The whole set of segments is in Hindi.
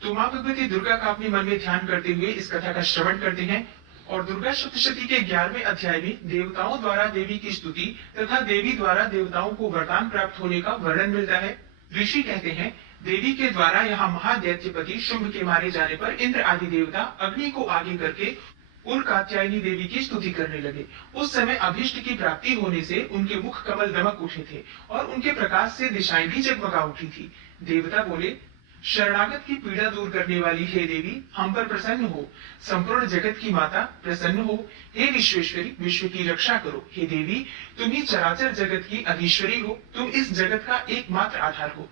तो माँ भगवती दुर्गा का अपने मन में ध्यान करते हुए इस कथा का श्रवण करते हैं और दुर्गा सप्तशती के 11वें अध्याय में देवताओं द्वारा देवी की स्तुति तथा देवी द्वारा देवताओं को वरदान प्राप्त होने का वर्णन मिलता है। ऋषि कहते हैं, देवी के द्वारा यहाँ महादैत्यपति शुंभ के मारे जाने पर इंद्र आदि देवता अग्नि को आगे करके उन कात्यायनी देवी की स्तुति करने लगे। उस समय अभीष्ट की प्राप्ति होने से उनके मुख कमल दमक उठे थे और उनके प्रकाश से दिशाएं भी जगमगा उठी थी। देवता बोले, शरणागत की पीड़ा दूर करने वाली हे देवी, हम पर प्रसन्न हो। संपूर्ण जगत की माता प्रसन्न हो। हे विश्वेश्वरी, विश्व की रक्षा करो। हे देवी, तुम ही चराचर जगत की अधीश्वरी हो। तुम इस जगत का एकमात्र आधार हो,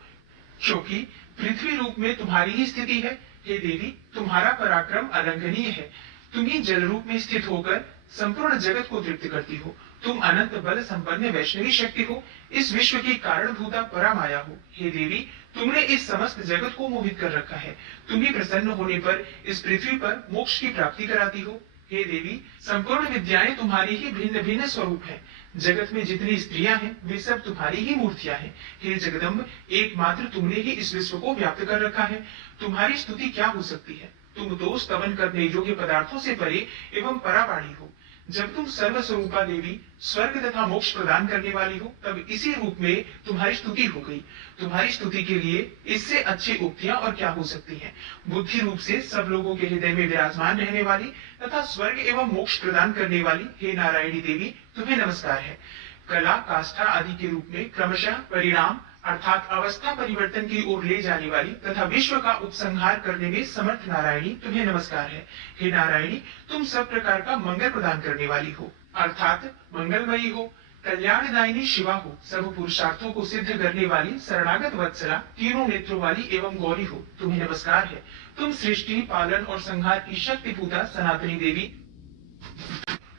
क्योंकि पृथ्वी रूप में तुम्हारी ही स्थिति है। हे देवी, तुम्हारा पराक्रम अलंघनीय है। तुम ही जल रूप में स्थित होकर संपूर्ण जगत को तृप्त करती हो। तुम अनंत बल संपन्न वैष्णवी शक्ति हो। इस विश्व की कारणभूता परामाया हो। हे देवी, तुमने इस समस्त जगत को मोहित कर रखा है। तुम ही प्रसन्न होने पर इस पृथ्वी पर मोक्ष की प्राप्ति कराती हो। हे देवी, संपूर्ण विद्याएं तुम्हारी ही भिन्न भिन्न स्वरूप है। जगत में जितनी स्त्रियां हैं वे सब तुम्हारी ही मूर्तियां हैं। हे जगदम्ब, एकमात्र तुमने ही इस विश्व को व्याप्त कर रखा है। तुम्हारी स्तुति क्या हो सकती है। तुम तो स्तवन करने योग्य पदार्थों से परे एवं परावाणी हो। जब तुम सर्वस्वरूपा देवी स्वर्ग तथा मोक्ष प्रदान करने वाली हो, तब इसी रूप में तुम्हारी स्तुति हो गई। तुम्हारी स्तुति के लिए इससे अच्छी उक्तियां और क्या हो सकती हैं। बुद्धि रूप से सब लोगों के हृदय में विराजमान रहने वाली तथा स्वर्ग एवं मोक्ष प्रदान करने वाली हे नारायणी देवी, तुम्हें नमस्कार है। कला, काष्ठा आदि के रूप में क्रमशः परिणाम अर्थात अवस्था परिवर्तन की ओर ले जाने वाली तथा विश्व का उपसंहार करने में समर्थ नारायणी, तुम्हें नमस्कार है। हे नारायणी, तुम सब प्रकार का मंगल प्रदान करने वाली हो, अर्थात मंगलमयी हो। कल्याणदायिनी शिवा हो। सब पुरुषार्थों को सिद्ध करने वाली शरणागत वत्सला, तीनों नेत्रों वाली एवं गौरी हो, तुम्हें नमस्कार है। तुम सृष्टि, पालन और संहार की शक्तिभूता सनातनी देवी,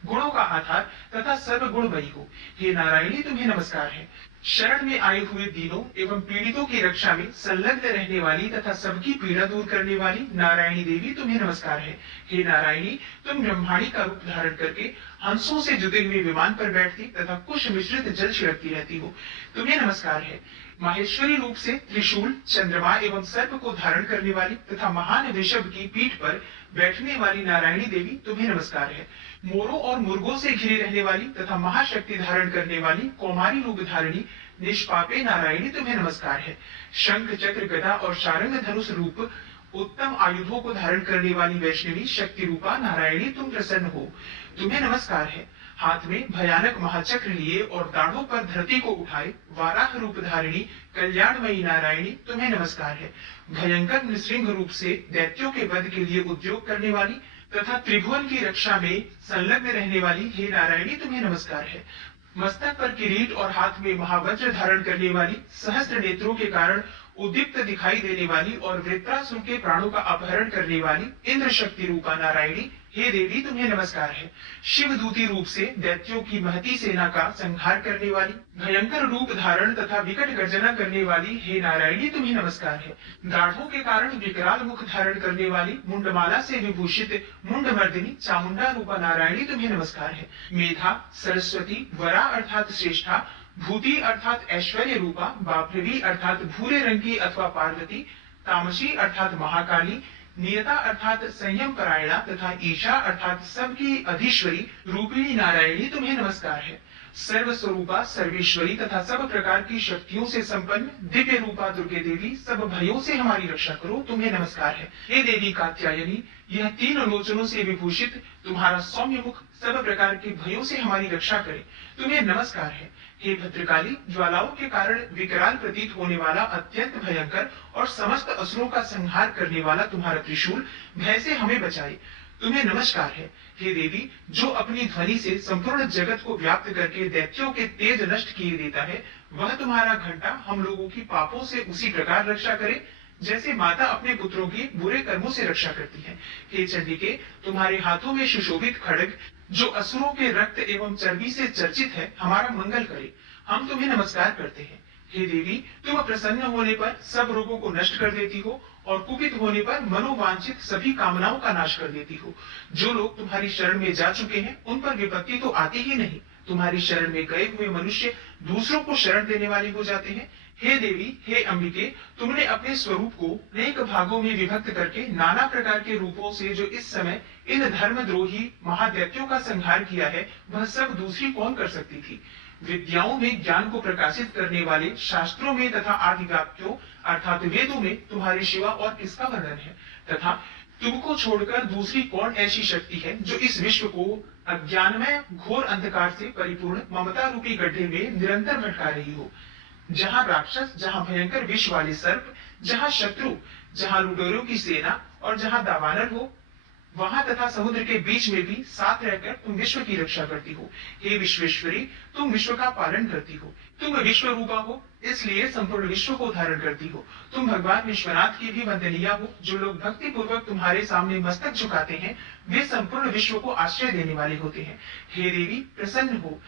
गुणों का आधार तथा सर्वगुणमयी हो। हे नारायणी, तुम्हें नमस्कार है। शरण में आए हुए दीनों एवं पीड़ितों की रक्षा में संलग्न रहने वाली तथा सबकी पीड़ा दूर करने वाली नारायणी देवी, तुम्हें नमस्कार है। हे नारायणी, तुम ब्रह्माणी का रूप धारण करके हंसों से जुटे हुए विमान पर बैठती तथा कुश मिश्रित जल छिड़कती रहती हो, तुम्हें नमस्कार है। माहेश्वरी रूप से त्रिशूल, चंद्रमा एवं सर्प को धारण करने वाली तथा महान ऋषभ की पीठ पर बैठने वाली नारायणी देवी, तुम्हें नमस्कार है। मोरों और मुर्गों से घिरे रहने वाली तथा महाशक्ति धारण करने वाली कौमारी रूप धारिणी निष्पापे नारायणी, तुम्हें नमस्कार है। शंख, चक्र, गदा और शारंग धनुष रूप उत्तम आयुधों को धारण करने वाली वैष्णवी शक्ति रूपा नारायणी, तुम प्रसन्न हो, तुम्हें नमस्कार है। हाथ में भयानक महाचक्र लिए और दाढ़ों पर धरती को उठाए वाराह रूप धारिणी कल्याणमयी नारायणी, तुम्हें नमस्कार है। भयंकर नृसिंह रूप से दैत्यों के वध के लिए उद्योग करने वाली तथा त्रिभुवन की रक्षा में संलग्न रहने वाली हे नारायणी, तुम्हें नमस्कार है। मस्तक पर किरीट और हाथ में महावज्र धारण करने वाली, सहस्त्र नेत्रों के कारण उद्दीप्त दिखाई देने वाली और वृत्रासुर के प्राणों का अपहरण करने वाली इंद्र शक्ति रूपा नारायणी, हे देवी, तुम्हें नमस्कार है। शिव दूती रूप से दैत्यों की महती सेना का संहार करने वाली, भयंकर रूप धारण तथा विकट गर्जना करने वाली हे नारायणी, तुम्हें नमस्कार है। दाढ़ों के कारण विकराल मुख धारण करने वाली, मुंडमाला से विभूषित मुंडमर्दिनी चामुंडा रूपा नारायणी, तुम्हें नमस्कार है। मेधा, सरस्वती, वरा अर्थात श्रेष्ठा, भूति अर्थात ऐश्वर्य रूपा, बाभ्रवी अर्थात भूरे रंग की अथवा पार्वती, तामसी अर्थात महाकाली, नियता अर्थात संयम परायणा तथा ईशा अर्थात सबकी अधीश्वरी रूपिणी नारायणी, तुम्हें नमस्कार है। सर्व स्वरूपा, सर्वेश्वरी तथा सब प्रकार की शक्तियों से संपन्न दिव्य रूपा दुर्गे देवी, सब भयों से हमारी रक्षा करो, तुम्हें नमस्कार है। हे देवी कात्यायनी, यह तीन लोचनों से विभूषित तुम्हारा सौम्य मुख सब प्रकार के भयों से हमारी रक्षा करे, तुम्हें नमस्कार है। हे भद्रकाली, ज्वालाओं के कारण विकराल प्रतीत होने वाला अत्यंत भयंकर और समस्त असुरों का संहार करने वाला तुम्हारा त्रिशूल भय से हमें बचाए, तुम्हें नमस्कार है। हे देवी, जो अपनी ध्वनि से संपूर्ण जगत को व्याप्त करके दैत्यों के तेज नष्ट किए देता है, वह तुम्हारा घंटा हम लोगों की पापों से उसी प्रकार रक्षा करे जैसे माता अपने पुत्रों की बुरे कर्मों से रक्षा करती है। हे चंडिके, तुम्हारे हाथों में सुशोभित खड्ग जो असुरों के रक्त एवं चर्बी से चर्चित है, हमारा मंगल करे, हम तुम्हें नमस्कार करते हैं। हे देवी, तुम प्रसन्न होने पर सब रोगों को नष्ट कर देती हो और कुपित होने पर मनोवांछित सभी कामनाओं का नाश कर देती हो। जो लोग तुम्हारी शरण में जा चुके हैं उन पर विपत्ति तो आती ही नहीं। तुम्हारी शरण में गए हुए मनुष्य दूसरों को शरण देने वाले हो जाते हैं। हे देवी, हे अंबिके, तुमने अपने स्वरूप को अनेक भागों में विभक्त करके नाना प्रकार के रूपों से जो इस समय इन धर्मद्रोही महादैत्यों का संहार किया है, वह सब दूसरी कौन कर सकती थी। विद्याओं में ज्ञान को प्रकाशित करने वाले शास्त्रों में तथा आदि वाक्यों अर्थात वेदों में तुम्हारी शिवा और किसका वर्णन है, तथा तुमको छोड़कर दूसरी कौन ऐसी शक्ति है जो इस विश्व को अज्ञानमय घोर अंधकार से परिपूर्ण ममता रूपी गड्ढे में निरंतर भटका रही हो। जहां राक्षस, जहां भयंकर विष वाले सर्प, जहां शत्रु, जहां लुटेरों की सेना और जहां दावानर हो, वहां तथा समुद्र के बीच में भी साथ रहकर तुम विश्व की रक्षा करती हो। हे विश्वेश्वरी, तुम विश्व का पालन करती हो। तुम विश्व रूपा हो, इसलिए संपूर्ण विश्व को धारण करती हो। तुम भगवान विश्वनाथ की भी वंदनीय हो। जो लोग भक्ति पूर्वक तुम्हारे सामने मस्तक झुकाते हैं, वे संपूर्ण विश्व को आश्रय देने वाले होते हैं। हे देवी, प्रसन्न हो।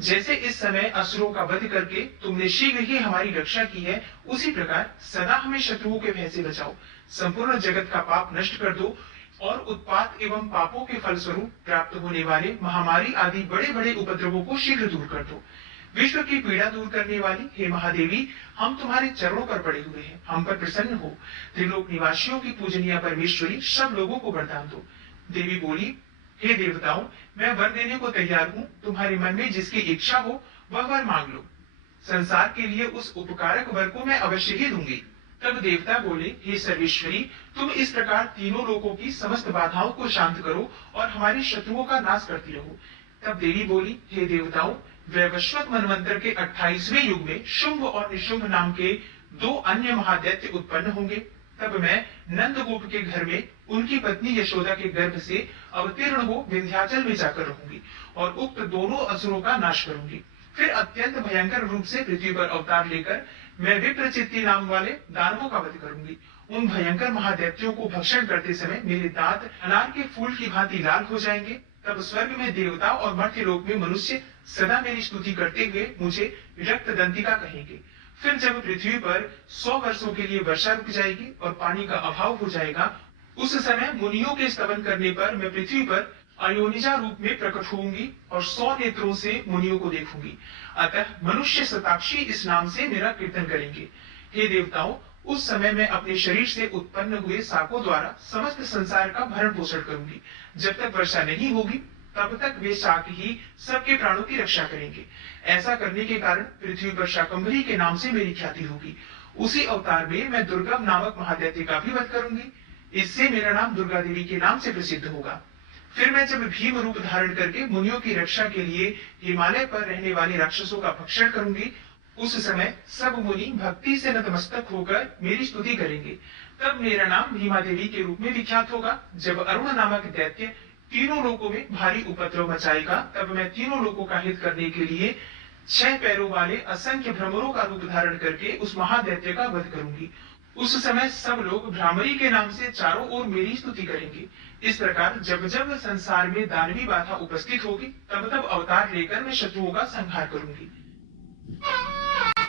जैसे इस समय असुरों का वध करके तुमने शीघ्र ही हमारी रक्षा की है, उसी प्रकार सदा हमें शत्रुओं के भय से बचाओ। संपूर्ण जगत का पाप नष्ट कर दो और उत्पात एवं पापों के फलस्वरूप प्राप्त होने वाले महामारी आदि बड़े बड़े उपद्रवों को शीघ्र दूर कर दो। विश्व की पीड़ा दूर करने वाली हे महादेवी, हम तुम्हारे चरणों पर पड़े हुए हैं, हम पर प्रसन्न हो। त्रिलोक निवासियों की पूजनीय परमेश्वरी, सब लोगों को वरदान दो। देवी बोली, हे देवताओं, मैं वर देने को तैयार हूँ। तुम्हारे मन में जिसकी इच्छा हो वह वर मांग लो। संसार के लिए उस उपकारक वर को मैं अवश्य ही दूंगी। तब देवता बोले, हे सर्वेश्वरी, तुम इस प्रकार तीनों लोकों की समस्त बाधाओं को शांत करो और हमारे शत्रुओं का नाश करती रहो। तब देवी बोली, हे देवताओं, वैवस्वत मनवंतर के 28वें युग में शुंभ और निशुंभ नाम के दो अन्य महादैत्य उत्पन्न होंगे। तब मैं नंदगोप के घर में उनकी पत्नी यशोदा के गर्भ से अवतीर्ण हो विंध्याचल में जाकर रहूंगी और उक्त दोनों असुरों का नाश करूंगी। फिर अत्यंत भयंकर रूप से पृथ्वी पर अवतार लेकर मैं विप्रचित्ति नाम वाले दानवों का वध करूंगी। उन भयंकर महादैत्यों को भक्षण करते समय मेरे दांत अनार के फूल की भांति लाल हो जाएंगे। तब स्वर्ग में देवता और मर्त्य लोक में मनुष्य सदा मेरी स्तुति करते हुए मुझे रक्त दंतिका कहेंगे। फिर जब पृथ्वी पर 100 वर्षों के लिए वर्षा रुक जाएगी और पानी का अभाव हो जाएगा, उस समय मुनियों के स्तवन करने पर मैं पृथ्वी पर अयोनिजा रूप में प्रकट होंगी और 100 नेत्रों से मुनियों को देखूंगी। अतः मनुष्य शताक्षी इस नाम से मेरा कीर्तन करेंगे। हे देवताओं, उस समय मैं अपने शरीर से उत्पन्न हुए साकों द्वारा समस्त संसार का भरण पोषण करूंगी। जब तक वर्षा नहीं होगी तब तक वे शाक ही सबके प्राणों की रक्षा करेंगे। ऐसा करने के कारण पृथ्वी पर शाकंभरी के नाम से मेरी ख्याति होगी। उसी अवतार में मैं दुर्गम नामक महादैत्य का भी वध करूंगी। इससे मेरा नाम दुर्गा देवी के नाम से प्रसिद्ध होगा। फिर मैं जब भीम रूप धारण करके मुनियों की रक्षा के लिए हिमालय पर रहने वाले राक्षसों का भक्षण करूंगी, उस समय सब मुनि भक्ति से नतमस्तक होकर मेरी स्तुति करेंगे। तब मेरा नाम भीमा देवी के रूप में विख्यात होगा। जब अरुण नामक दैत्य तीनों लोकों में भारी उपद्रव मचाएगा, तब मैं तीनों लोकों का हित करने के लिए 6 पैरों वाले असंख्य भ्रमरों का रूप धारण करके उस महादैत्य का वध करूंगी। उस समय सब लोग भ्रामरी के नाम से चारों ओर मेरी स्तुति करेंगे। इस प्रकार जब जब संसार में दानवी बाधा उपस्थित होगी, तब तब अवतार लेकर मैं शत्रुओं का संहार करूंगी।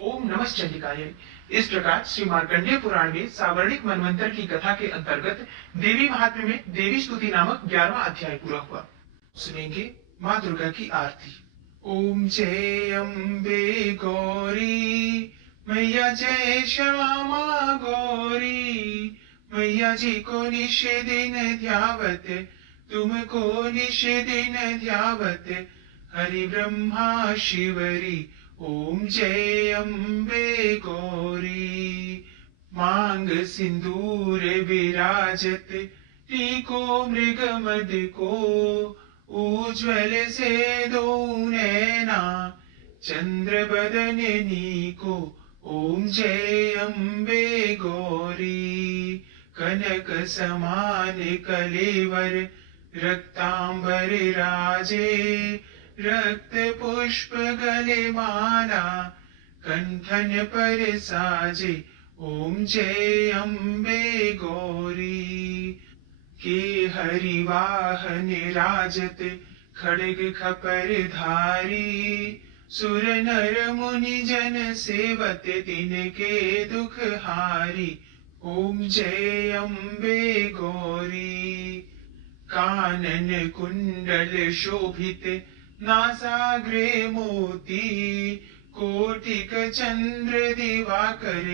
ओम नमः चंडिकाय। इस प्रकार श्री मार्कंडेय पुराण में सावर्णिक मनवंतर की कथा के अंतर्गत देवी महात्म्य में देवी स्तुति नामक 11वां अध्याय पूरा हुआ। सुनेंगे माँ दुर्गा की आरती। ओम जय अम्बे गौरी मैया, जय श्यामा गौरी मैया जी को निश दिन ध्यावत, तुमको निश दिन ध्यावत, हरि ब्रह्मा शिवरी। ओम जय अम्बे गौरी। मांग सिंदूर विराजत, टीको मृग मद को, उज्ज्वल से दो नैना, चंद्र बदन नीको। ओम जय अम्बे गौरी। कनक समान कलेवर, रक्तांबर राजे, रक्त पुष्प गले माला, कंठन पर साजे। ओम जय अम्बे गौरी। के हरि वाहन राजत, खड्ग खपर धारी, सुर नर मुनि जन सेवत, तिनके दुख हारी। ओम जय अम्बे गौरी। कानन कुंडल शोभित, नासाग्रे मोती, कोटिक चंद्र दिवाकर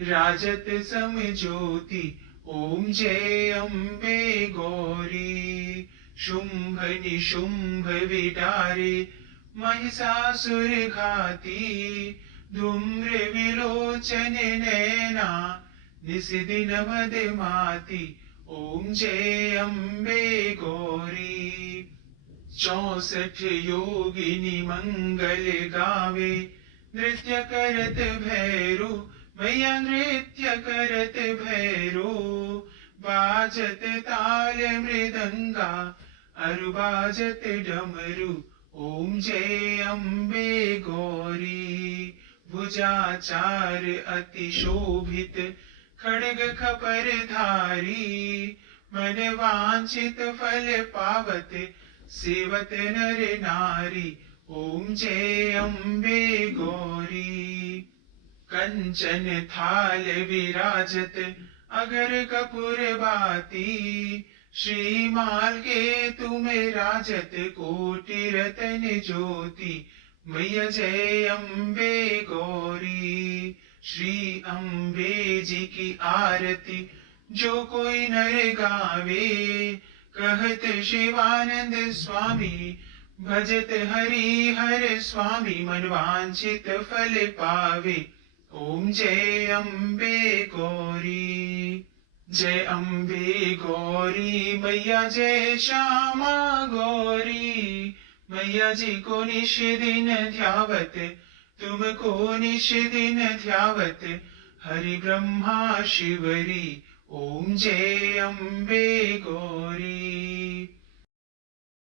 राजत सम ज्योति। ओम जय अम्बे गौरी। शुंभ निशुंभ विदारे महिषासुर घाती। धूम्र विलोचन नैना निशिदिन मदमाती। ओम जय अम्बे गौरी। 64 योगिनी मंगल गावे नृत्य करत भैरो। मैया नृत्य करत भैरो। बाजत ताल मृदंगा अरु बाजत डमरू। ओम जय अम्बे गौरी। भुजाचार अति शोभित खड्ग खपर धारी। मन वांछित फल पावत सेवत नर नारी। ओम जय अम्बे गौरी। कंचन थाल विराजत अगर कपूर बाती। श्रीमाल के तुम राजत कोटि रतन ज्योति। मैया जय अम्बे गौरी। श्री अम्बे जी की आरती जो कोई नर गावे। कहत शिवानंद स्वामी भजत हरि हर स्वामी। मन वांछित फल पावे। ओम जय अम्बे गौरी। जय अम्बे गौरी मैया जय श्यामा गौरी। मैया जी को निश दिन ध्यावत तुमको निश दिन ध्यावत। हरि ब्रह्मा शिवरी। ओम जय अम्बे गौरी।